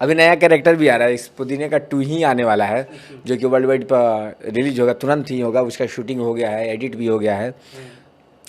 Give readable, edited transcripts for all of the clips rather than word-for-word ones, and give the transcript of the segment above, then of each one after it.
अभी नया कैरेक्टर भी आ रहा है, इस पुदीने का 2 ही आने वाला है जो कि वर्ल्ड वाइड पर रिलीज होगा, तुरंत ही होगा। उसका शूटिंग हो गया है, एडिट भी हो गया है।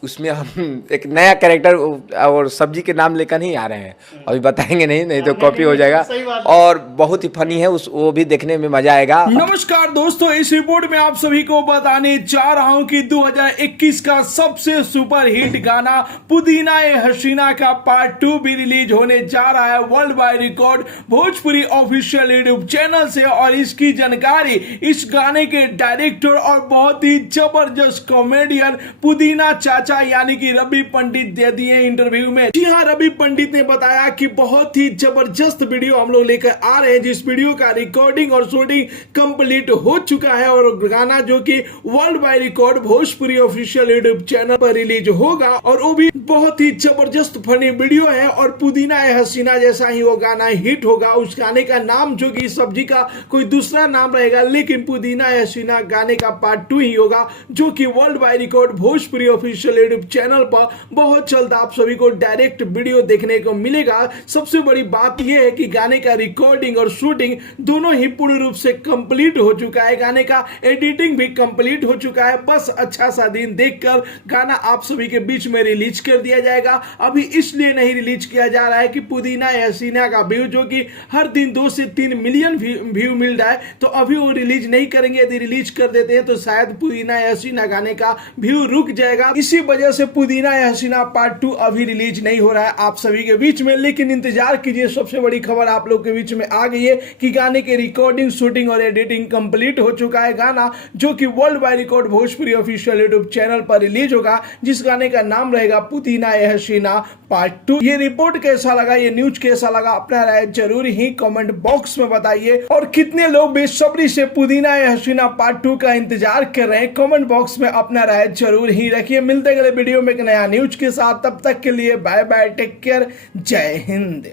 उसमें हम एक नया कैरेक्टर और सब्जी के नाम लेकर ही आ रहे हैं, अभी बताएंगे नहीं तो कॉपी हो जाएगा। और बहुत ही फनी है, उस वो भी देखने में मजा आएगा। नमस्कार दोस्तों, इस रिपोर्ट में आप सभी को बताने जा रहा हूं कि 2021 का सबसे सुपर हिट गाना पुदीना ए हसीना का पार्ट 2 भी रिलीज होने जा रहा है world wide record Bhojpuri official YouTube channel से। और इसकी जानकारी इस गाने के डायरेक्टर और बहुत ही जबरदस्त कॉमेडियन पुदीना चाचा यानी कि रवि पंडित दे दिए इंटरव्यू में। जी हाँ, रवि पंडित ने बताया कि बहुत ही जबरदस्त वीडियो हम लोग लेकर आ रहे हैं, जिस वीडियो का रिकॉर्डिंग और शूटिंग कंप्लीट हो चुका है और गाना जो कि world wide record Bhojpuri official YouTube channel पर रिलीज होगा। और वो भी बहुत ही जबरदस्त फनी वीडियो है और पुदीना ए हसीना जैसा ही वो गाना हिट होगा। उस गाने का नाम जो कि सब्जी का कोई दूसरा नाम रहेगा, लेकिन पुदीना ए हसीना गाने का पार्ट 2 ही होगा जो कि world wide record Bhojpuri official YouTube channel पर बहुत जल्द आप सभी को डायरेक्ट वीडियो देखने को मिलेगा। सबसे बड़ी बात यह है कि गाने का रिकॉर्डिंग और शूटिंग दोनों ही पूर्ण रूप से कंप्लीट हो चुका है, गाने का एडिटिंग भी कंप्लीट हो चुका है। बस अच्छा सा दिन देखकर गाना आप सभी के बीच में रिलीज कर दिया जाएगा। अभी इसलिए नहीं रिलीज किया जा रहा है कि पुदीना ए हसीना का व्यू जो कि हर दिन 2 से 3 मिलियन व्यू मिल रहा है, तो अभी वो रिलीज नहीं करेंगे। यदि रिलीज कर देते हैं तो शायद पुदीना ए हसीना गाने का व्यू रुक जाएगा। इसी वजह से पुदीना ए हसीना पार्ट 2 अभी रिलीज नहीं हो रहा है आप सभी के बीच में। लेकिन इंतजार कीजिए, सबसे बड़ी खबर आप लोग के बीच में आ गई है कि गाने के रिकॉर्डिंग, शूटिंग और एडिटिंग कंप्लीट हो चुका है। गाना जो कि world wide record Bhojpuri official YouTube channel पर रिलीज होगा, जिस गाने का नाम रहेगा पुदीना ए हसीना पार्ट 2। ये रिपोर्ट कैसा लगा, ये न्यूज कैसा लगा, अपना राय जरूर ही कमेंट बॉक्स में बताइए। और कितने लोग बेसब्री से पुदीना ए हसीना पार्ट 2 का इंतजार कर रहे हैं, कमेंट बॉक्स में अपना राय जरूर ही रखिए। मिलते अगले वीडियो में एक नया न्यूज के साथ, तब तक के लिए बाय बाय, टेक केयर, जय हिंद।